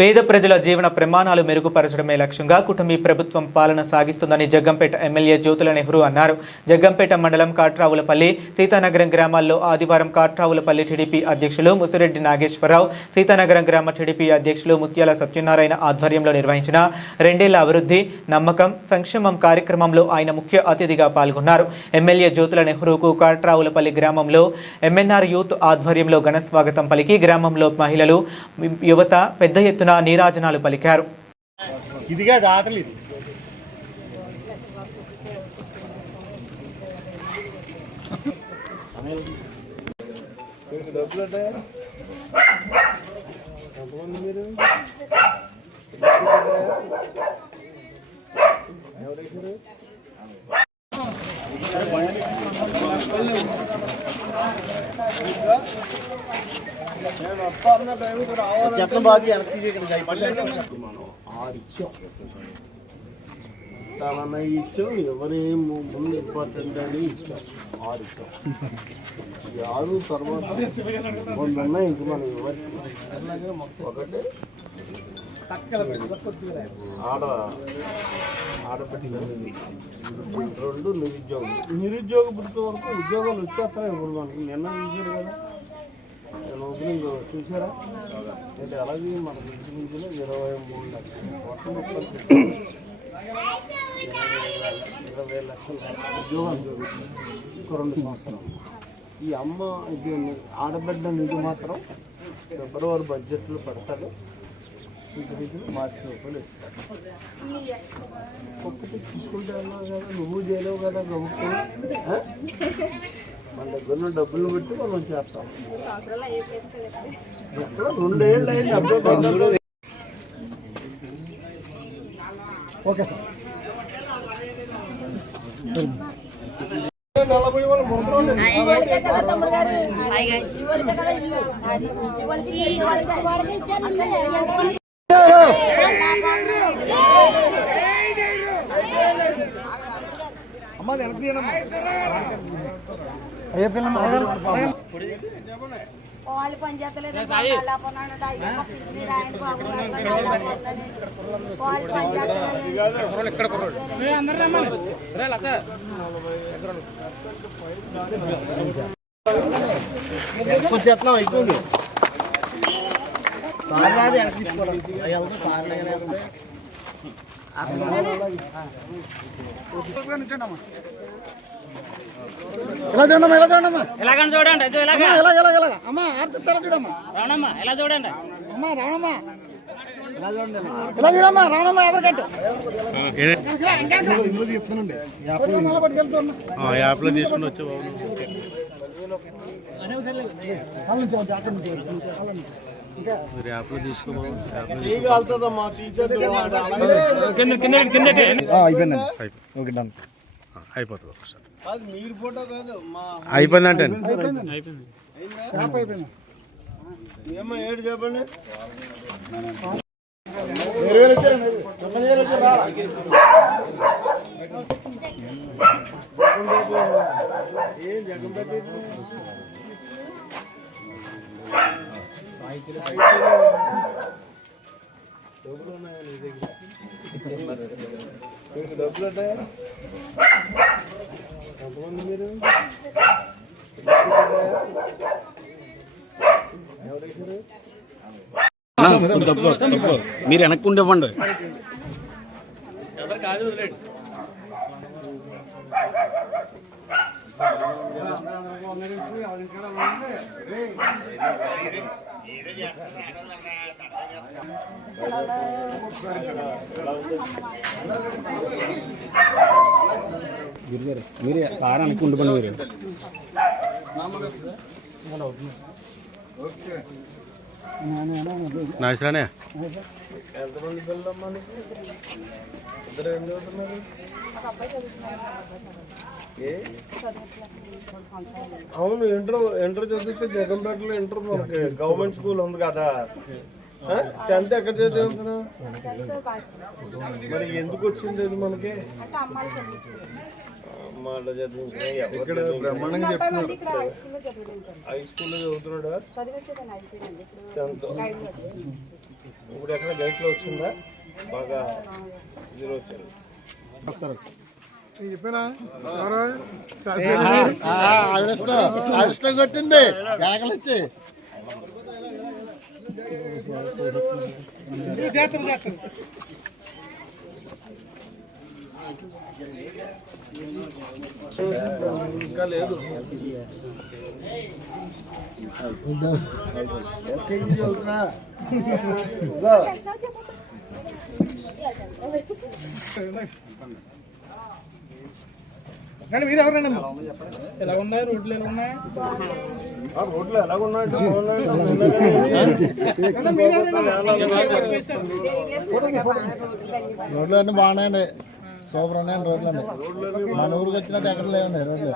పేద ప్రజల జీవన ప్రమాణాలు మెరుగుపరచడమే లక్ష్యంగా కూటమి ప్రభుత్వం పాలన సాగిస్తుందని జగ్గంపేట ఎమ్మెల్యే జ్యోతుల నెహ్రూ అన్నారు. జగ్గంపేట మండలం కాట్రావులపల్లి, సీతానగరం గ్రామాల్లో ఆదివారం కాట్రావులపల్లి టీడీపీ అధ్యక్షులు ముసిరెడ్డి నాగేశ్వరరావు, సీతానగరం గ్రామ టీడీపీ అధ్యక్షులు ముత్యాల సత్యనారాయణ ఆధ్వర్యంలో నిర్వహించిన 2 ఏళ్ల అభివృద్ధి, నమ్మకం, సంక్షేమం కార్యక్రమంలో ఆయన ముఖ్య అతిథిగా పాల్గొన్నారు. ఎమ్మెల్యే జ్యోతుల నెహ్రూకు కాట్రావులపల్లి గ్రామంలో ఎంఎన్ఆర్ యూత్ ఆధ్వర్యంలో ఘన స్వాగతం పలికి గ్రామంలో మహిళలు, యువత పెద్ద ఎత్తున నీరాజనాలు పలికారు. తన ఇచ్చాం ఎవరేం ముందు ఇంపార్టెంట్ అని ఇచ్చాం 6 ఇచ్చాం. 6 తర్వాత కొన్ని ఉన్నాయి. ఇంక మనం ఎవరికి ఒకటి ఆడపెట్టింది, 2 నిరుద్యోగ వృత్తి వరకు ఉద్యోగాలు వచ్చేస్తాయి. ఇప్పుడు మనకి నిన్న చూసారు కదా, నేను ఓపెనింగ్ చూసారా? అంటే అలాగే మనకు ఇంచుమించులో 23 లక్షలు, మొత్తం 20 లక్షల ఉద్యోగాలు జరుగుతుంది ఇంకో 2 సంవత్సరాలు. ఈ అమ్మ ఇది ఆడబిడ్డ నిధి మాత్రం ఫిబ్రవరి బడ్జెట్లో పెడతాడు. మార్చి రూపాయలు ఇస్తారు. ఒక్కటి తీసుకుంటే అన్నావు కదా, నువ్వు చేయలేవు కదా ప్రభుత్వం. మన దగ్గర డబ్బులు పెట్టి మనం చేస్తాం. 2 ఏళ్ళు అయింది అబ్బాయి. Okay sir. 40 అమ్మా వెనక్కి వాళ్ళు పని చేస్తలేదు. కొంచెం అయిపోయింది. ఎలా చూడమ్మా, ఎలా చూడమ్మా, ఎలాగని చూడండి. అమ్మా ఆర్తిలా చూడమ్మా, రావణమ్మ ఎలా చూడండి. అమ్మా రావణమ్మా ఎలా చూడండి, ఎలా చూడమ్మా రావణమ్మ ఎదగట్టు యాప్ లో తీసుకుని వచ్చే యాప్ లో తీసుకోవాలమ్మా. అయిపోయిందండి. అయిపోతుంది ఒకసారి. మీరు ఫోటో కాదు అయిపోయిందంటే ఏమో ఏడు చెప్పండి. ఏం జగన్ పెట్టి డబ్బులు ఉన్నాయా నీ దగ్గర? డబ్బులు ఉంటాయా? ఎంతమంది మీరు? మీరు వెనక్కుండి ఇవ్వండి. మీరే సార్ అనుకుంటు పని మీరు నాశరానే. ఎంతమంది పిల్లలమ్మా నీకు? ఇద్దరు ఏం చదువుతున్నారు? అవును, ఇంటర్ చదివితే జగన్పేటలో ఇంటర్ మనకి గవర్నమెంట్ స్కూల్ ఉంది కదా. 10th ఎక్కడ చదివించను? మరి ఎందుకు వచ్చింది అది మనకి? మాట బ్రహ్మాండంగా చెప్తున్నారు. హై స్కూల్లో చదువుతున్నాడా? 10th ఇప్పుడు ఎక్కడ గైట్లో వచ్చిందా బాగా జీరో వచ్చారు అదృష్టం కొట్టింది వచ్చి ఇంకా లేదు మీరు ఎవరండి ఎలా ఉన్నాయి రోడ్లు ఎలా ఉన్నాయి రోడ్లు ఎలాగున్నాయంటే రోడ్లు అన్నీ బాగున్నాయండి సూపర్ ఉన్నాయండి రోడ్లు అండి మన ఊరికి వచ్చినట్టు ఎక్కడ లేవండి రోడ్లు